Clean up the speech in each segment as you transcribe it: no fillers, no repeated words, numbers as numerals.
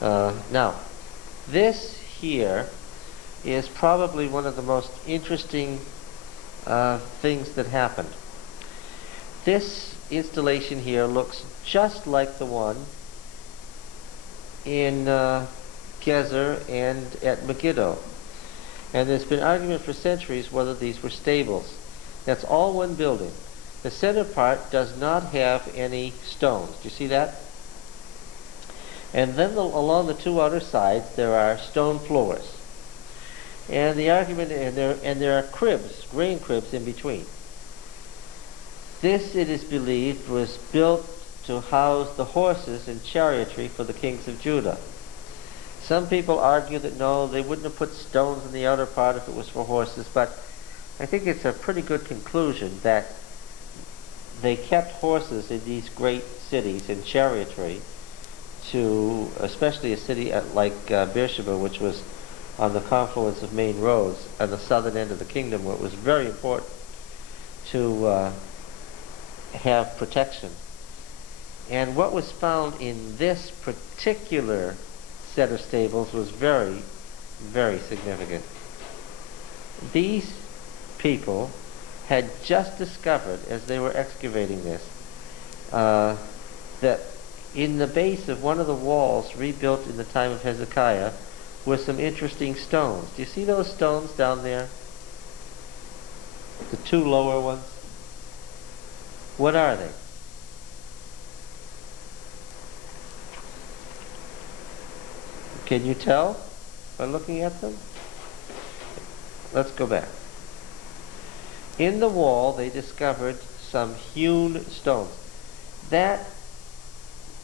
Now, this here is probably one of the most interesting things that happened. This installation here looks just like the one in Gezer and at Megiddo. And there's been argument for centuries whether these were stables. That's all one building. The center part does not have any stones. Do you see that? And then along the two outer sides there are stone floors. And the argument, and there are cribs, grain cribs in between. This, it is believed, was built to house the horses and chariotry for the kings of Judah. Some people argue that no, they wouldn't have put stones in the outer part if it was for horses, but I think it's a pretty good conclusion that they kept horses in these great cities and chariotry to, especially a city like Beersheba, which was on the confluence of main roads on the southern end of the kingdom, where it was very important to have protection. And what was found in this particular set of stables was very, very significant. These people had just discovered, as they were excavating this, that in the base of one of the walls rebuilt in the time of Hezekiah were some interesting stones. Do you see those stones down there? The two lower ones? What are they? Can you tell by looking at them? Let's go back. In the wall they discovered some hewn stones. That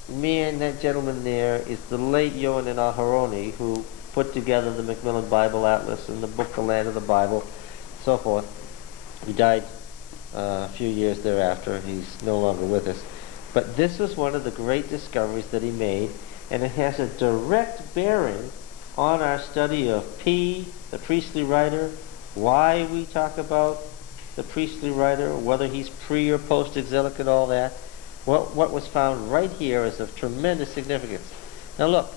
man, that gentleman there, is the late Yohanan Aharoni, who put together the Macmillan Bible Atlas and the book The Land of the Bible, so forth. He died a few years thereafter. He's no longer with us. But this was one of the great discoveries that he made, and it has a direct bearing on our study of P, the priestly writer, why we talk about the priestly writer, whether he's pre or post-exilic and all that. What was found right here is of tremendous significance. Now look,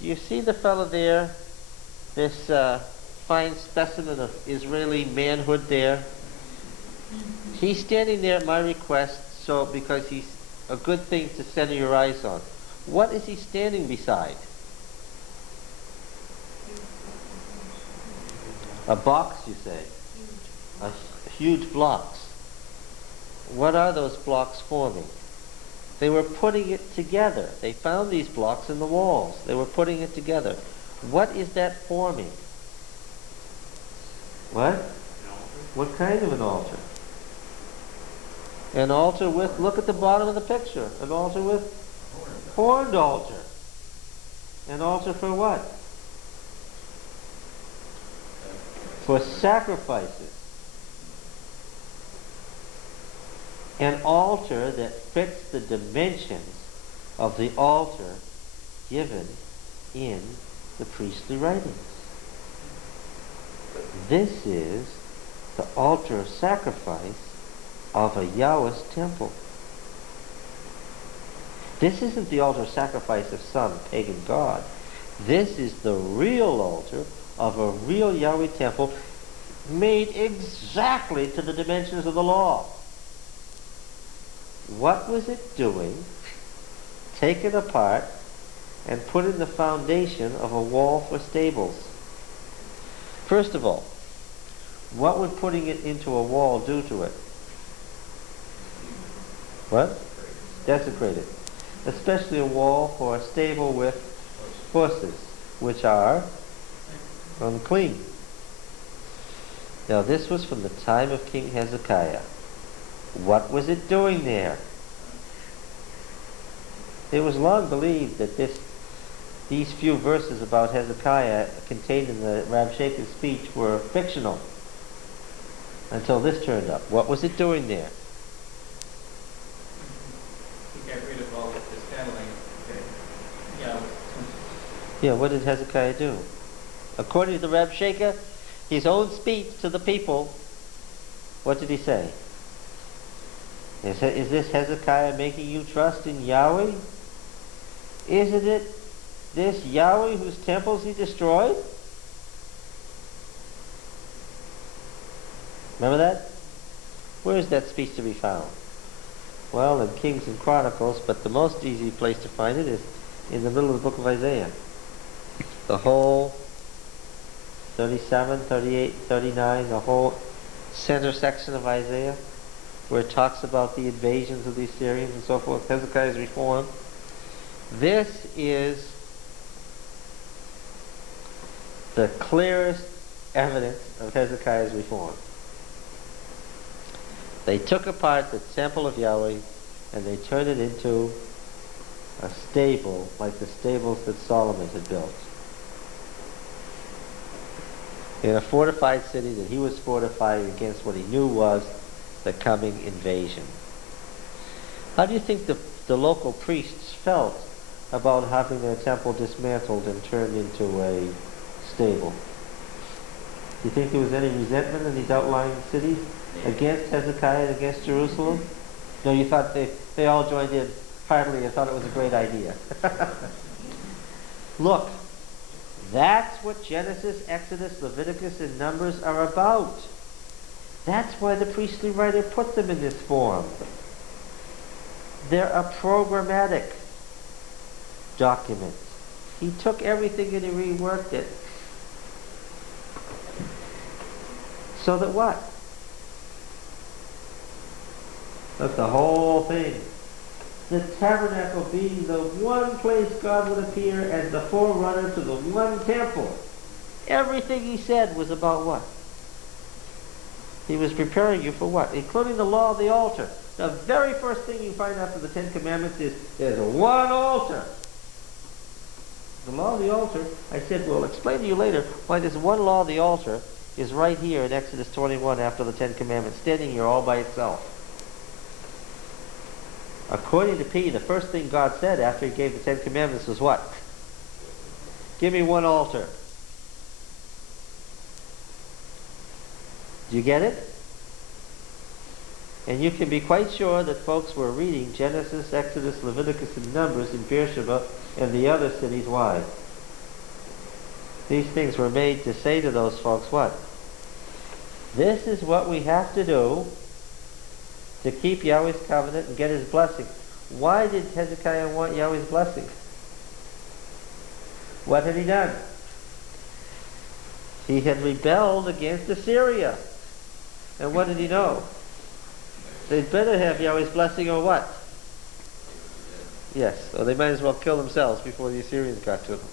do you see the fellow there, this fine specimen of Israeli manhood there? He's standing there at my request, because he's a good thing to center your eyes on. What is he standing beside? A box, you say? Huge blocks. What are those blocks forming? They were putting it together. They found these blocks in the walls. They were putting it together. What is that forming? What? What kind of an altar? An altar with, look at the bottom of the picture, an altar with horned altar. An altar for what? For sacrifices. An altar that fits the dimensions of the altar given in the priestly writings. This is the altar of sacrifice of a Yahweh's temple. This isn't the altar of sacrifice of some pagan god. This is the real altar of a real Yahweh temple made exactly to the dimensions of the law. What was it doing, taken apart and put in the foundation of a wall for stables? First of all, what would putting it into a wall do to it? What? Desecrate it. Especially a wall for a stable with horses, which are unclean. Now this was from the time of King Hezekiah. What was it doing there? It was long believed that these few verses about Hezekiah contained in the Rabshakeh's speech were fictional until this turned up. What was it doing there? To get rid of all of this handling. Yeah, what did Hezekiah do? According to the Rabshakeh, his own speech to the people, what did he say? Is this Hezekiah making you trust in Yahweh? Isn't it this Yahweh whose temples he destroyed? Remember that? Where is that speech to be found? Well, in Kings and Chronicles, but the most easy place to find it is in the middle of the book of Isaiah. The whole 37, 38, 39, the whole center section of Isaiah, where it talks about the invasions of the Assyrians and so forth, Hezekiah's reform. This is the clearest evidence of Hezekiah's reform. They took apart the temple of Yahweh and they turned it into a stable like the stables that Solomon had built. In a fortified city that he was fortifying against what he knew was the coming invasion. How do you think the local priests felt about having their temple dismantled and turned into a stable? Do you think there was any resentment in these outlying cities against Hezekiah and against Jerusalem? No, you thought they all joined in heartily and thought it was a great idea. Look, that's what Genesis, Exodus, Leviticus, and Numbers are about. That's why the priestly writer put them in this form. They're a programmatic document. He took everything and he reworked it. So that what? Look, the whole thing. The tabernacle being the one place God would appear as the forerunner to the one temple. Everything he said was about what? He was preparing you for what? Including the law of the altar. The very first thing you find after the Ten Commandments is there's one altar. The law of the altar, I said, we'll explain to you later why this one law of the altar is right here in Exodus 21 after the Ten Commandments, standing here all by itself. According to P, the first thing God said after he gave the Ten Commandments was what? Give me one altar. Do you get it? And you can be quite sure that folks were reading Genesis, Exodus, Leviticus, and Numbers in Beersheba and the other cities. Why? These things were made to say to those folks what? This is what we have to do to keep Yahweh's covenant and get his blessing. Why did Hezekiah want Yahweh's blessing? What had he done? He had rebelled against Assyria. And what did he know? They'd better have Yahweh's blessing or what? Yes, or they might as well kill themselves before the Assyrians got to them.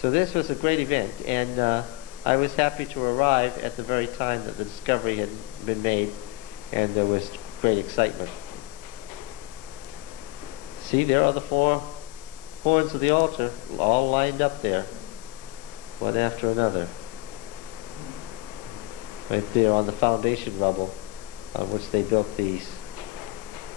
So this was a great event, and I was happy to arrive at the very time that the discovery had been made, and there was great excitement. See, there are the four horns of the altar, all lined up there, one after another. Right there on the foundation rubble on which they built these